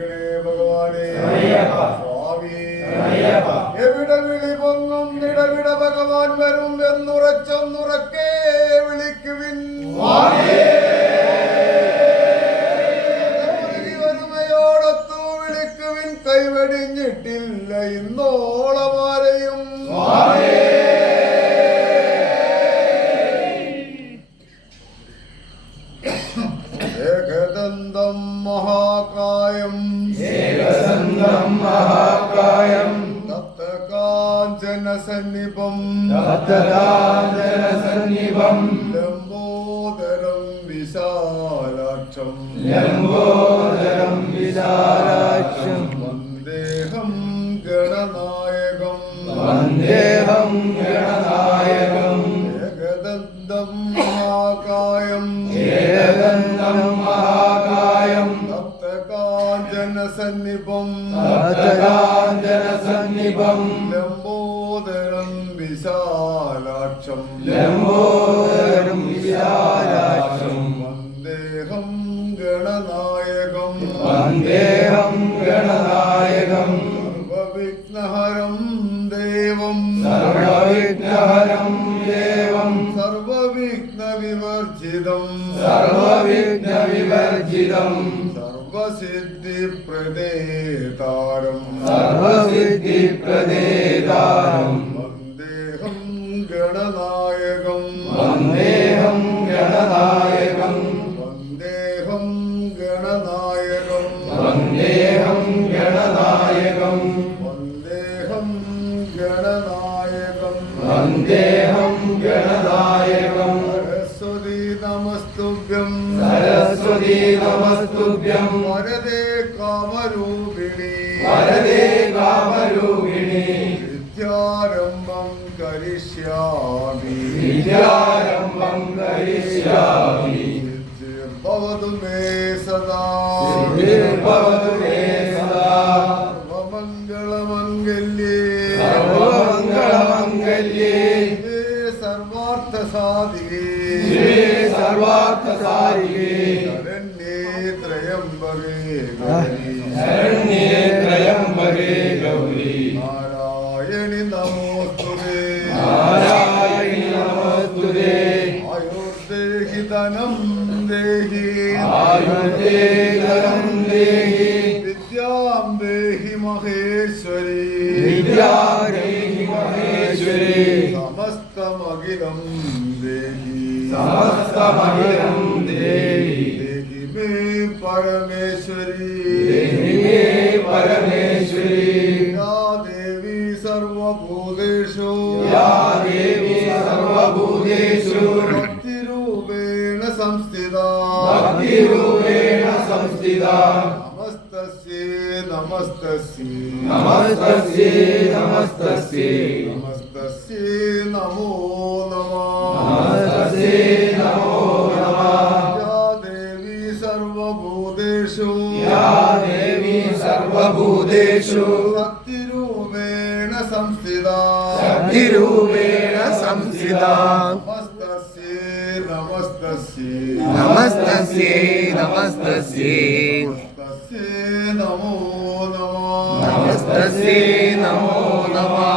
രക്ഷിക്കണേ ഭഗവാനെ. സ്വാമി. എവിടെ വിളി പൊങ്ങും ഇടവിട ഭഗവാൻ വരും എന്നുറച്ചൊന്നുറക്കേ വിളിക്കുവിൻ. മുരുകി വരുമയോടൊത്തു വിളിക്കുവിൻ. കൈവടിഞ്ഞിട്ടില്ല ഇന്നോളമാരെയും. ഏകദന്തം തപ്തകാഞ്ചന സന്നിപം തത്തദാനസന്നിഭം ലംബോദരം വിശാലാക്ഷം. ലംബോദരം വിശാലാക്ഷം. വന്ദേഹം ഗണനായകം. വന്ദേഹം ഗണനായകം. ഏകദന്തം മഹാകായം. ഏകദന്തം മഹാകായം. തപ്തകാഞ്ചന സന്നിപം തത്തദാനസന്നിഭം ലംബോദരം വിശാലാക്ഷം. ലംബോദരം വിശാലാക്ഷം. വന്ദേഹം ഗണനായകം. വന്ദേഹം ഗണനായകം. സർവവിഘ്നഹരം ദേവം. സർവവിഘ്നഹരം ദേവം. സർവവിഘ്നവിവർജിതം. സർവവിഘ്നവിവർജിതം. സർവസിദ്ധിപ്രദേതാരം സർവസിദ്ധിപ്രദേതാരം വിദ്യാരംഭം കരിഷ്യാമി. വിദ്യാരംഭം കരിഷ്യാമി. ഭവതു മേ സദാ. ഭവതു മേ സദാ. സർവമംഗളമംഗല്യേ. സർവമംഗളമംഗല്യേ. സർവാർത്ഥ സാധികേ സർവാർത്ഥ സാധികേ ശരണ്യേ ത്രയംബകേ ശരണ്യേ ധനം ദേഹി. ധനം ദേഹി. വിദ്യാം ദേഹി മഹേശ്വരി. വിദ്യാദേഹി മഹേശ്വരി. സമസ്തമഖിലം ദേഹി. സമസ്തമഹിതം ദേഹി. ദേഹി മേ പരമേശ്വരി. ദേഹി മേ പരമേശ്വരി. യാ ദേവി സർവഭൂതേഷു. യാ ദേവി സർവഭൂതേഷു. Namastasi, namastasi, namastasi, namastasi, namastasi, namo nama, namastasi, namo nama, ya devi sarva ya devi sarva bhudeshu, sakti rumena samsida, sakti rumena नमस्तस्यै नमस्तस्यै नमो नमः नमस्तस्यै नमो नमः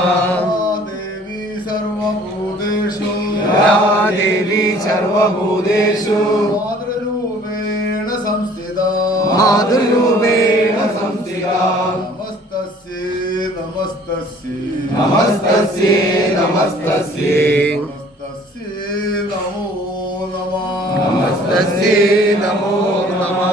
देवी सर्वभूतेषु या देवी सर्वभूतेषु मातृरूपेण संस्थिता मातृरूपेण संस्थिता नमस्तस्यै नमस्तस्यै नमस्तस्यै नमस्तस्यै तस्यै नमो नमः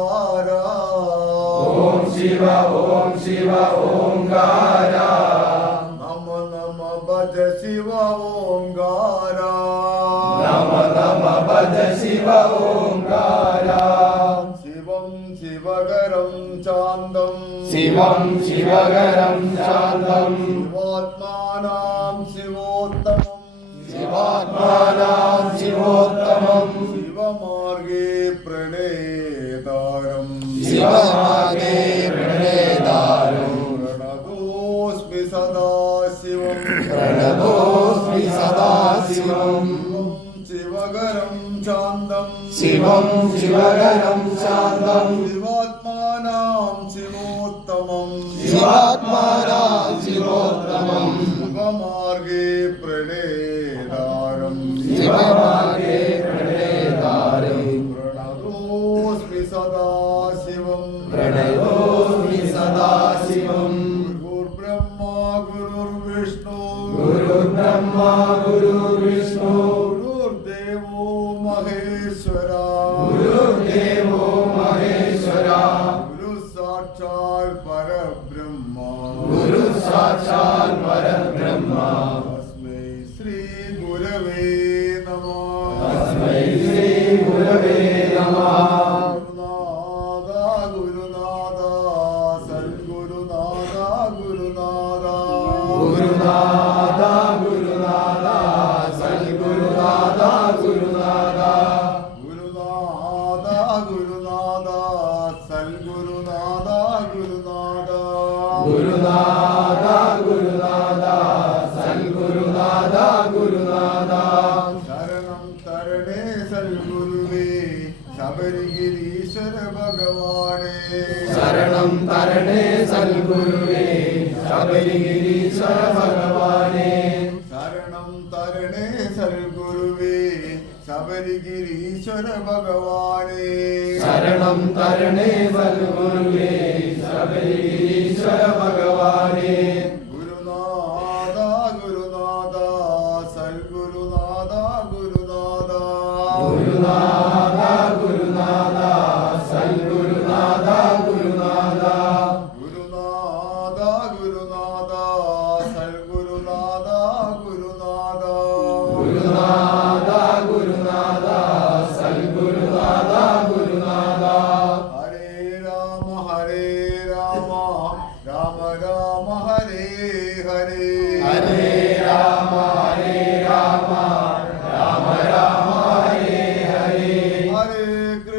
ಓಂಕಾರ ಓಂ ಶಿವ ಓಂ ಶಿವ ಓಂಕಾರ ನಮ ನಮ ಭಜ ಶಿವ ಓಂಕಾರ ನಮ ನಮ ಭಜ ಶಿವ ಓಂಕಾರ ಶಿವಂ ಶಿವಗರಂ ಚಾಂದಂ ಶಿವಂ ಶಿವಗರಂ ಚಾಂದಂ ಶಿವಾತ್ಮಾನಾಂ ಶಿವೋತ್ತಮಂ ಶಿವಾತ್ಮಾನಾಂ शिवमागे सदा शिवम्। प्रणतोऽस्मि सदा शिवम्। शिवगरं शान्तम् शिवम् शिवगरं शान्तम् शिव മഹേശ്വര. ഗുരുദേവോ മഹേശ്വര. ഗുരു സാക്ഷാൽ പരബ്രഹ്മ. ഗുരു സാക്ഷാൽ പരബ്രഹ്മ. തസ്മൈ ശ്രീ ഗുരവേ നമ. തസ്മൈ ശ്രീ ഗുരവേ നമഃ. ഗുരുനാഥ ഗുരുനാഥ ഗുരുനാഥ സൽഗുരുനാഥ ഗുരുനാഥ. ശരണം തരണേ സൽഗുരുവേ ശബരിഗിരീശ്വര ഭഗവാനേ. ശരണം തരണേ സൽഗുരുവേ ശബരിഗിരീശ്വര ഭഗവാനേ. ശരണം തരണേ സൽഗുരുവേ ശബരിഗിരീശ്വര ഭഗവാനേ. ശരണം തരണേ സൽഗുരുവേ ശബരിഗിരീശ്വര ഭഗവാനേ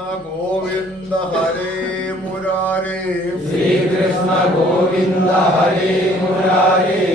ശ്രീകൃഷ്ണ ഗോവിന്ദ ഹരേ മുരാരേ. ശ്രീകൃഷ്ണ ഗോവിന്ദ ഹരേ മുരാരേ.